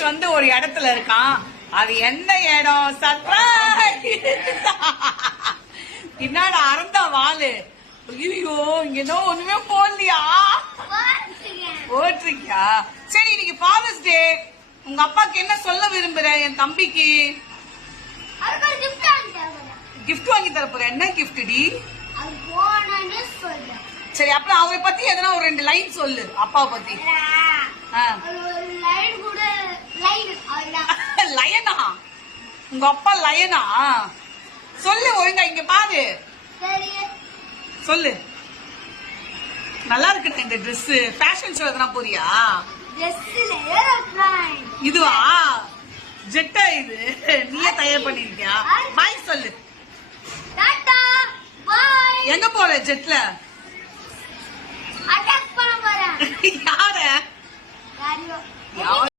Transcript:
சதீஷ் வந்து ஒரு இடத்துல இருக்கான். அது எந்த இடம்? சர்ப்ரைஸ். என்னடா அறந்த வாளு. ஐயோ இங்க ஏதோ ஒண்ணுமே போடலையா? ஓட்டுருக்கியா? சரி இன்னைக்கு ஃபாதர்ஸ் டே. உங்க அப்பாக்கு என்ன சொல்ல விரும்புற? என் தம்பிக்கு கிஃப்ட் வாங்கி தர போற. என்ன கிஃப்ட் டி? சரி அப்புறம் அவரை பத்தி எதனா ஒரு 2 லைன் சொல்லு. அப்பாவை பத்தி. லயனா? உங்க அப்பா லயனா? சொல்லு ஒழுங்கா. இங்க பாரு சொல்லு. நல்லா இருக்கு இந்த ட்ரெஸ். ஃபேஷன் ஷோ எதனா போறியா? இதுவா ஜெட்டா? இது நீயே தயார் பண்ணிருக்கியா? பாய் சொல்லு. எங்க போற ஜெட்ல? யார?